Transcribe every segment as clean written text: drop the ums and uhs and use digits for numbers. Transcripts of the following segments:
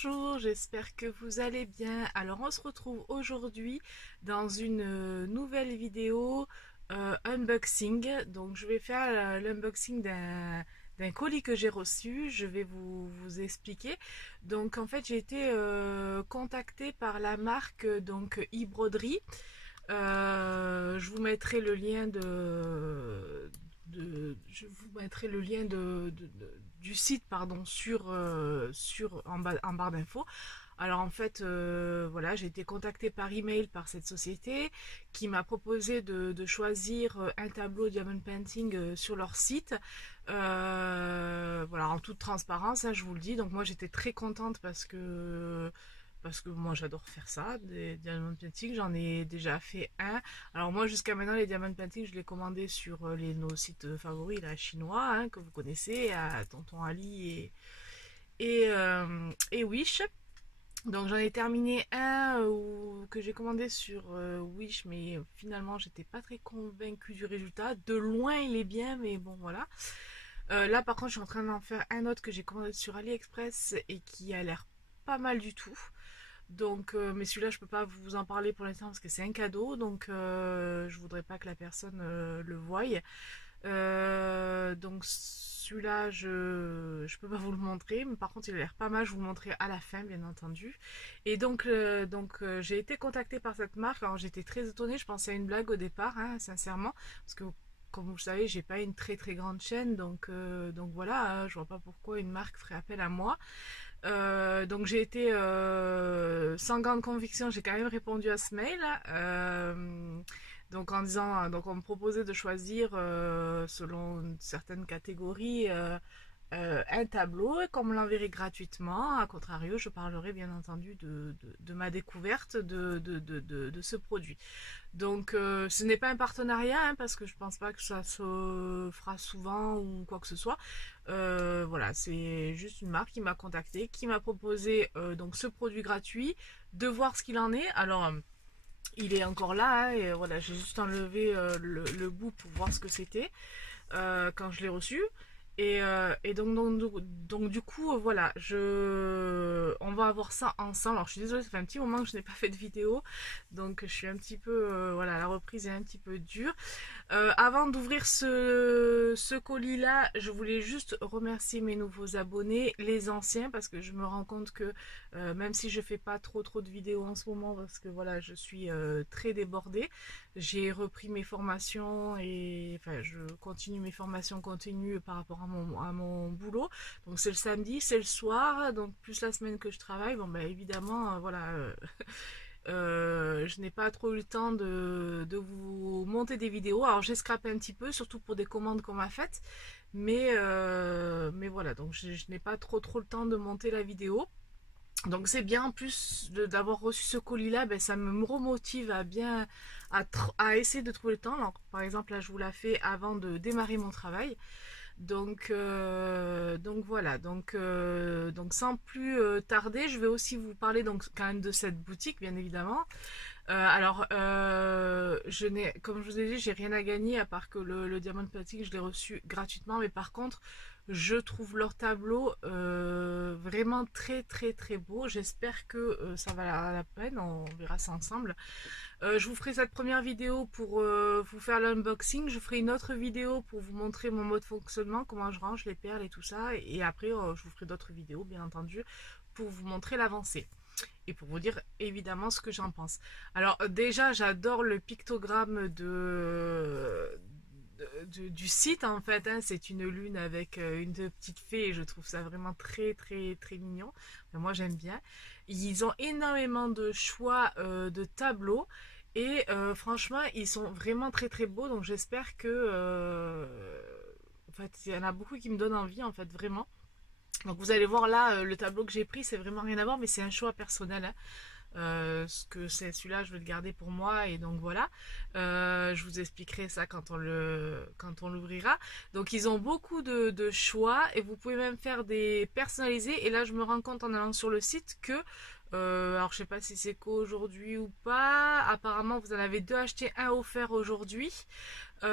Bonjour, j'espère que vous allez bien. Alors on se retrouve aujourd'hui dans une nouvelle vidéo unboxing. Donc je vais faire l'unboxing d'un colis que j'ai reçu. Je vais vous expliquer. Donc en fait j'ai été contactée par la marque donc e-broderie. Je vous mettrai le lien je vous mettrai le lien du site pardon en barre d'infos. Alors en fait, voilà, j'ai été contactée par email par cette société qui m'a proposé de choisir un tableau diamond painting sur leur site. Voilà, en toute transparence, hein, je vous le dis. Donc moi j'étais très contente parce que moi j'adore faire ça, des diamond painting, j'en ai déjà fait un. Alors moi jusqu'à maintenant les diamond painting je les commandais sur nos sites favoris là, chinois, hein, que vous connaissez, à Tonton Ali et Wish. Donc j'en ai terminé un que j'ai commandé sur Wish, mais finalement j'étais pas très convaincue du résultat. De loin il est bien, mais bon voilà. Là par contre je suis en train d'en faire un autre que j'ai commandé sur AliExpress et qui a l'air pas mal du tout. Donc, mais celui-là, je peux pas vous en parler pour l'instant parce que c'est un cadeau, donc je voudrais pas que la personne le voie. Donc celui-là, je peux pas vous le montrer, mais par contre, il a l'air pas mal. Je vous le montrerai à la fin, bien entendu. Et donc, j'ai été contactée par cette marque. Alors, j'étais très étonnée. Je pensais à une blague au départ, hein, sincèrement, parce que comme vous le savez, j'ai pas une très très grande chaîne, donc voilà, je vois pas pourquoi une marque ferait appel à moi. Donc j'ai été sans grande conviction, j'ai quand même répondu à ce mail. Donc en disant, donc on me proposait de choisir selon certaines catégories un tableau et qu'on me l'enverrait gratuitement. A contrario, je parlerai bien entendu de ma découverte de ce produit. Donc ce n'est pas un partenariat, hein, parce que je pense pas que ça se fera souvent ou quoi que ce soit. Voilà, c'est juste une marque qui m'a contacté, qui m'a proposé donc ce produit gratuit, de voir ce qu'il en est. Alors il est encore là, hein, et voilà, j'ai juste enlevé le bout pour voir ce que c'était quand je l'ai reçu. Et donc du coup, voilà, on va avoir ça ensemble. Alors je suis désolée, ça fait un petit moment que je n'ai pas fait de vidéo, donc je suis un petit peu, voilà, la reprise est un petit peu dure. Avant d'ouvrir ce colis-là, je voulais juste remercier mes nouveaux abonnés, les anciens, parce que je me rends compte que même si je fais pas trop de vidéos en ce moment, parce que voilà, je suis très débordée, j'ai repris mes formations et enfin, je continue mes formations continues par rapport à mon boulot. Donc c'est le samedi, c'est le soir, donc plus la semaine que je travaille. Bon, bah évidemment, voilà. Je n'ai pas trop eu le temps de vous monter des vidéos. Alors j'ai scrapé un petit peu, surtout pour des commandes qu'on m'a faites. Mais voilà, donc je n'ai pas trop le temps de monter la vidéo. Donc c'est bien, en plus d'avoir reçu ce colis-là, ben, ça me remotive à bien à essayer de trouver le temps. Alors, par exemple, là je vous la fais avant de démarrer mon travail. Donc voilà, donc sans plus tarder, je vais aussi vous parler donc quand même de cette boutique, bien évidemment. Alors, comme je vous ai dit, j'ai rien à gagner à part que le Diamond Painting, je l'ai reçu gratuitement. Mais par contre, je trouve leur tableau vraiment très beau. J'espère que ça va la peine. On verra ça ensemble. Je vous ferai cette première vidéo pour vous faire l'unboxing. Je ferai une autre vidéo pour vous montrer mon mode de fonctionnement, comment je range les perles et tout ça. Et après, je vous ferai d'autres vidéos, bien entendu, pour vous montrer l'avancée et pour vous dire évidemment ce que j'en pense. Alors déjà, j'adore le pictogramme du site en fait, hein. C'est une lune avec une petite fée et je trouve ça vraiment très mignon. Enfin, moi j'aime bien. Ils ont énormément de choix de tableaux et franchement ils sont vraiment très beaux, donc j'espère que en fait il y en a beaucoup qui me donnent envie en fait, vraiment. Donc vous allez voir là, le tableau que j'ai pris, c'est vraiment rien à voir, mais c'est un choix personnel, hein. Ce que c'est celui-là, je vais le garder pour moi et donc voilà. Je vous expliquerai ça quand on l'ouvrira. Donc ils ont beaucoup de choix et vous pouvez même faire des personnalisés. Et là, je me rends compte en allant sur le site que Alors je sais pas si c'est qu'aujourd'hui ou pas. Apparemment vous en avez deux achetés, un offert aujourd'hui. Vous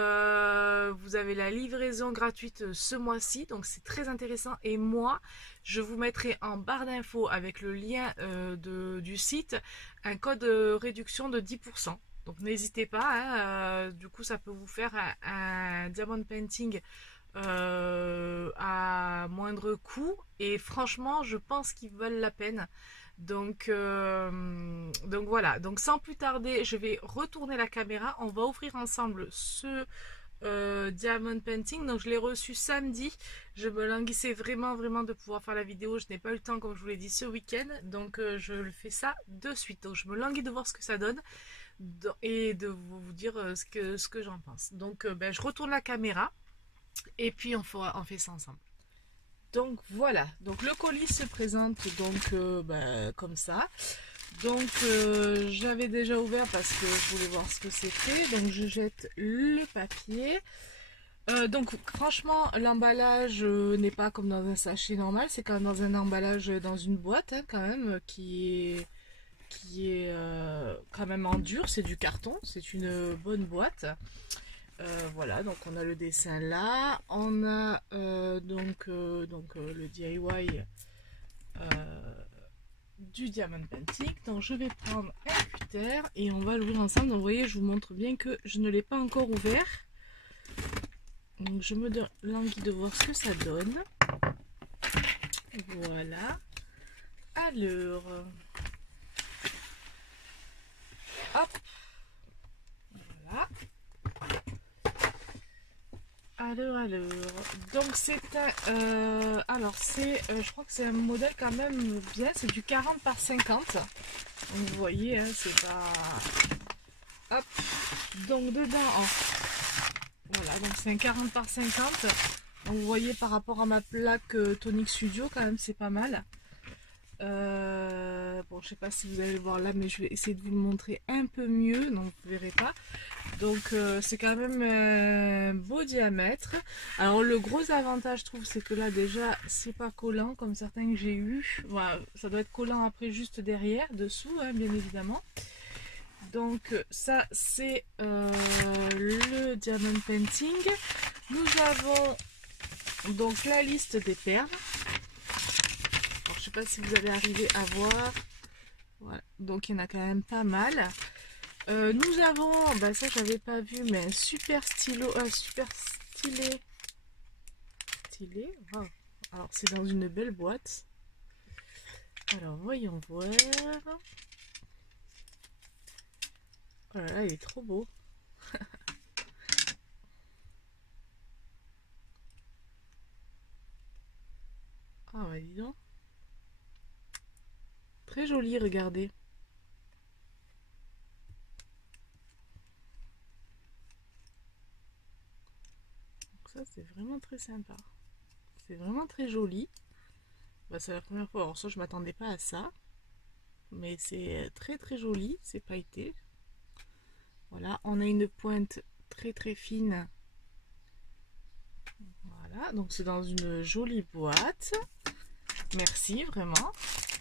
avez la livraison gratuite ce mois-ci, donc c'est très intéressant. Et moi, je vous mettrai en barre d'infos avec le lien du site un code de réduction de 10%. Donc n'hésitez pas, hein, du coup ça peut vous faire un diamond painting à moindre coût. Et franchement, je pense qu'ils valent la peine. Donc voilà, donc sans plus tarder, je vais retourner la caméra. On va offrir ensemble ce diamond painting. Donc je l'ai reçu samedi. Je me languissais vraiment de pouvoir faire la vidéo. Je n'ai pas eu le temps, comme je vous l'ai dit, ce week-end. Donc je le fais ça de suite. Donc je me languis de voir ce que ça donne et de vous dire ce que j'en pense. Donc ben, je retourne la caméra et puis on fait ça ensemble. Donc voilà, donc le colis se présente donc comme ça. Donc j'avais déjà ouvert parce que je voulais voir ce que c'était. Donc je jette le papier. Donc franchement l'emballage n'est pas comme dans un sachet normal, c'est quand même dans un emballage dans une boîte hein, quand même qui est quand même en dur, c'est du carton, c'est une bonne boîte. Voilà, donc on a le dessin là, on a le DIY du diamond painting. Donc je vais prendre un cutter et on va l'ouvrir ensemble. Donc vous voyez, je vous montre bien que je ne l'ai pas encore ouvert. Donc je me donne l'envie de voir ce que ça donne. Voilà. Alors, hop, voilà. Alors, donc c'est un, alors c'est, je crois que c'est un modèle quand même bien, c'est du 40 par 50, donc vous voyez, hein, c'est pas, hop, donc dedans, voilà, donc c'est un 40 par 50, donc vous voyez par rapport à ma plaque Tonic Studio, quand même c'est pas mal. Bon, je sais pas si vous allez le voir là, mais je vais essayer de vous le montrer un peu mieux, donc vous verrez pas. Donc c'est quand même un beau diamètre. Alors le gros avantage je trouve, c'est que là déjà c'est pas collant comme certains que j'ai eu. Voilà, ça doit être collant après juste derrière, dessous hein, bien évidemment. Donc ça c'est le diamond painting. Nous avons donc la liste des perles. Alors, je sais pas si vous allez arriver à voir. Voilà. Donc il y en a quand même pas mal. Nous avons, bah ça j'avais pas vu, mais un super stylo, super stylé. Wow. Alors c'est dans une belle boîte. Alors voyons voir. Oh là là, il est trop beau. Ah bah dis donc. Très joli, regardez. Ça c'est vraiment très sympa, c'est vraiment très joli. Bah, c'est la première fois, alors ça je m'attendais pas à ça, mais c'est très joli, c'est pailleté. Voilà, on a une pointe très fine. Voilà, donc c'est dans une jolie boîte, merci vraiment.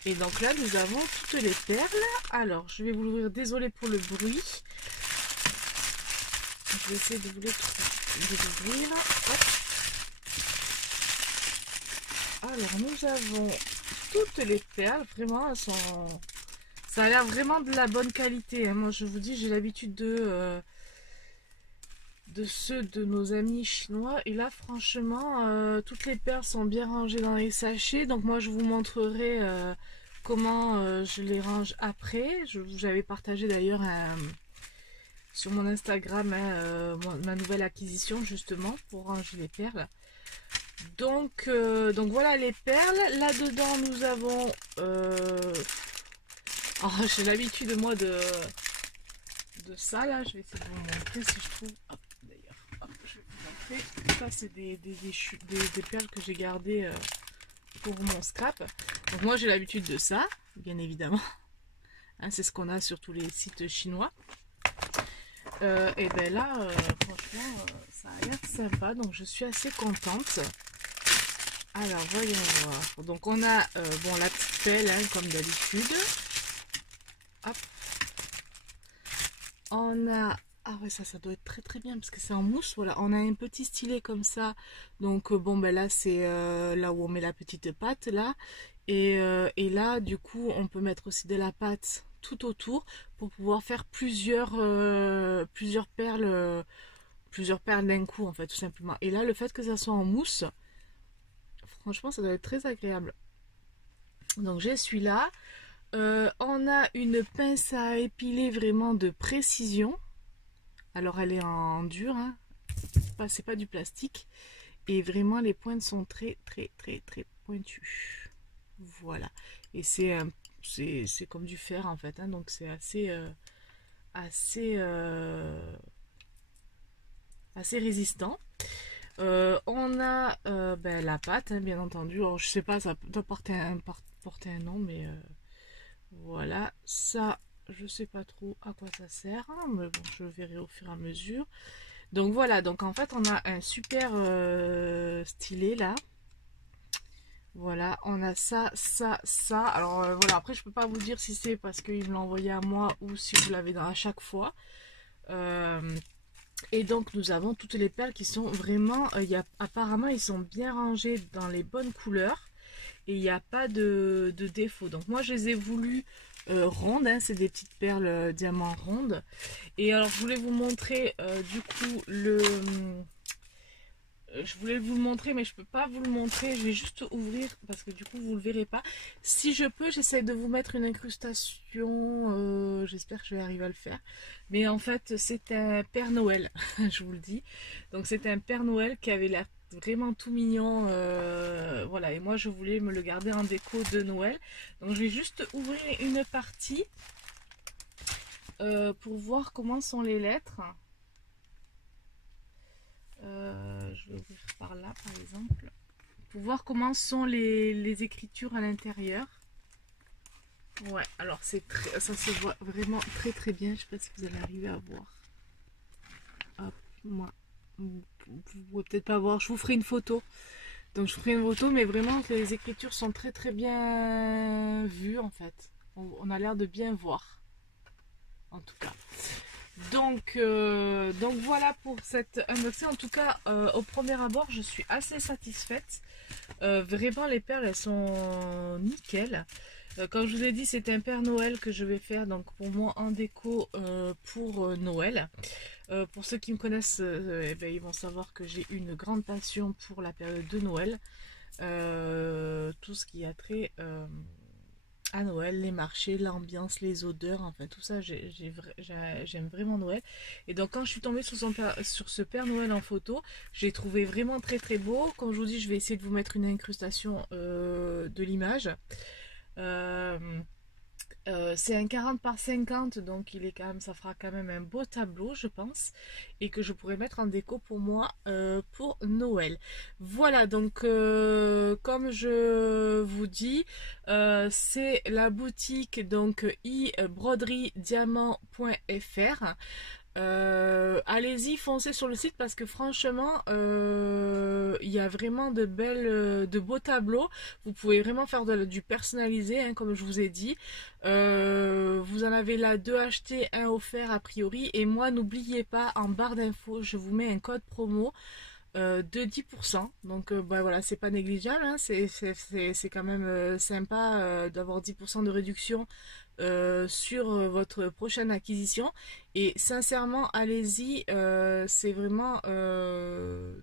Et donc là nous avons toutes les perles. Alors je vais vous l'ouvrir, désolé pour le bruit, je vais essayer de vous l'ouvrir. Alors nous avons toutes les perles, vraiment elles sont, ça a l'air vraiment de la bonne qualité hein. Moi je vous dis, j'ai l'habitude de ceux de nos amis chinois, et là franchement toutes les perles sont bien rangées dans les sachets. Donc moi je vous montrerai comment je les range après. J'avais partagé d'ailleurs sur mon Instagram hein, ma nouvelle acquisition justement pour ranger les perles. Donc voilà les perles. Là dedans nous avons oh, j'ai l'habitude moi de ça là. Je vais essayer de vous montrer si je trouve. Hop, d'ailleurs, hop, je vais vous montrer. Ça c'est des perles que j'ai gardées pour mon scrap. Donc moi j'ai l'habitude de ça, bien évidemment hein, c'est ce qu'on a sur tous les sites chinois. Et ben là franchement ça a l'air sympa, donc je suis assez contente. Alors voyons voir. Donc on a bon la petite pelle hein, comme d'habitude. hop. On a... Ah ouais, ça doit être très très bien parce que c'est en mousse. Voilà, on a un petit stylet comme ça. Donc bon, ben là, c'est là où on met la petite pâte, là. Et là, du coup, on peut mettre aussi de la pâte tout autour pour pouvoir faire plusieurs perles d'un coup, en fait, tout simplement. Et là, le fait que ça soit en mousse, franchement, ça doit être très agréable. Donc j'ai celui-là. On a une pince à épiler vraiment de précision. Alors elle est en dur, hein. C'est pas du plastique. Et vraiment les pointes sont très très très très pointues. Voilà. Et c'est comme du fer en fait, hein. Donc c'est assez résistant. On a ben, la pâte, hein, bien entendu. Alors, je sais pas, ça doit porter un nom, mais voilà. Ça, je sais pas trop à quoi ça sert, hein, mais bon, je verrai au fur et à mesure. Donc voilà, donc en fait, on a un super stylet là. Voilà, on a ça, ça, ça. Alors voilà, après, je peux pas vous dire si c'est parce qu'il me l'a envoyé à moi ou si vous l'avez à chaque fois. Et donc nous avons toutes les perles qui sont vraiment, apparemment ils sont bien rangés dans les bonnes couleurs et il n'y a pas de défaut. Donc moi je les ai voulu rondes, hein, c'est des petites perles diamants rondes. Et alors je voulais vous montrer du coup je voulais vous le montrer mais je peux pas vous le montrer, je vais juste ouvrir parce que du coup vous le verrez pas. Si je peux, j'essaie de vous mettre une incrustation, j'espère que je vais arriver à le faire. Mais en fait c'est un Père Noël, je vous le dis. Donc c'est un Père Noël qui avait l'air vraiment tout mignon, voilà. Et moi je voulais me le garder en déco de Noël. Donc je vais juste ouvrir une partie pour voir comment sont les lettres. Je vais ouvrir par là par exemple pour voir comment sont les écritures à l'intérieur. Ouais, alors ça se voit vraiment très très bien. Je sais pas si vous allez arriver à voir. Hop, moi, vous pouvez peut-être pas voir. Je vous ferai une photo. Donc je vous ferai une photo, mais vraiment les écritures sont très très bien vues en fait. On a l'air de bien voir, en tout cas. Donc voilà pour cette unboxing. En tout cas, au premier abord, je suis assez satisfaite. Vraiment, les perles, elles sont nickel. Comme je vous ai dit, c'est un Père Noël que je vais faire donc pour moi en déco pour Noël. Pour ceux qui me connaissent, eh ben, ils vont savoir que j'ai une grande passion pour la période de Noël. Tout ce qui a trait à Noël, les marchés, l'ambiance, les odeurs, enfin tout ça, j'aime vraiment Noël. Et donc quand je suis tombée sur ce Père Noël en photo, j'ai trouvé vraiment très très beau. Comme je vous dis, je vais essayer de vous mettre une incrustation de l'image. C'est un 40 par 50, donc ça fera quand même un beau tableau, je pense, et que je pourrais mettre en déco pour moi pour Noël. Voilà, donc comme je vous dis, c'est la boutique donc ibroderie-diamant.fr. Allez-y, foncez sur le site parce que franchement il y a vraiment de beaux tableaux. Vous pouvez vraiment faire du personnalisé, hein, comme je vous ai dit. Vous en avez là 2 achetés, 1 offert a priori. Et moi, n'oubliez pas, en barre d'infos je vous mets un code promo de 10%. Donc bah, voilà, c'est pas négligeable, hein. C'est quand même sympa d'avoir 10% de réduction sur votre prochaine acquisition. Et sincèrement, allez-y, c'est vraiment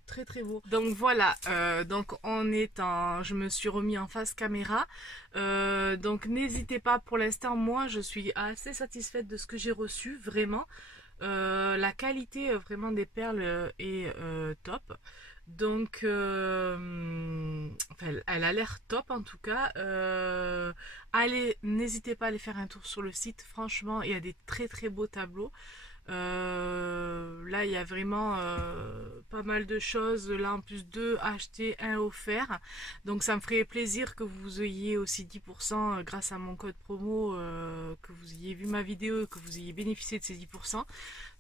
très très beau. Donc voilà, donc je me suis remis en face caméra. Donc n'hésitez pas, pour l'instant moi je suis assez satisfaite de ce que j'ai reçu, vraiment. La qualité vraiment des perles est top. Donc enfin, elle a l'air top en tout cas. Allez, n'hésitez pas à aller faire un tour sur le site. Franchement, il y a des très très beaux tableaux. Là il y a vraiment pas mal de choses. Là en plus 2 achetés, 1 offert. Donc ça me ferait plaisir que vous ayez aussi 10% grâce à mon code promo, que vous ayez vu ma vidéo, que vous ayez bénéficié de ces 10%.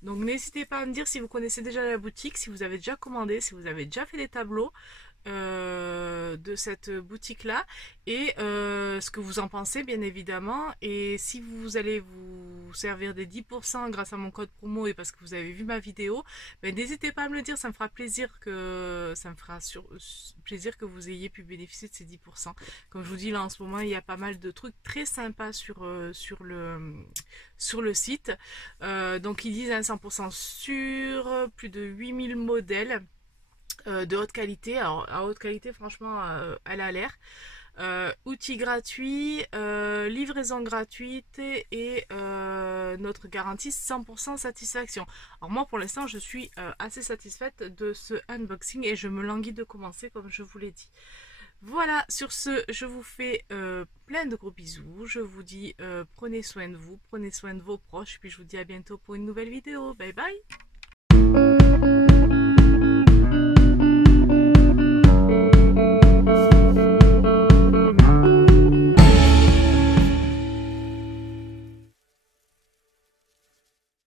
Donc n'hésitez pas à me dire si vous connaissez déjà la boutique, si vous avez déjà commandé, si vous avez déjà fait des tableaux. de cette boutique-là et ce que vous en pensez, bien évidemment. Et si vous allez vous servir des 10% grâce à mon code promo et parce que vous avez vu ma vidéo, ben, n'hésitez pas à me le dire, ça me fera plaisir plaisir que vous ayez pu bénéficier de ces 10%. Comme je vous dis, là en ce moment, il y a pas mal de trucs très sympas sur le site. Donc ils disent un 100% sûr, plus de 8000 modèles de haute qualité. Alors, à haute qualité, franchement, elle a l'air. Outils gratuits, livraison gratuite et notre garantie 100% satisfaction. Alors moi, pour l'instant, je suis assez satisfaite de ce unboxing et je me languis de commencer, comme je vous l'ai dit. Voilà, sur ce, je vous fais plein de gros bisous. Je vous dis prenez soin de vous, prenez soin de vos proches, puis je vous dis à bientôt pour une nouvelle vidéo. Bye bye!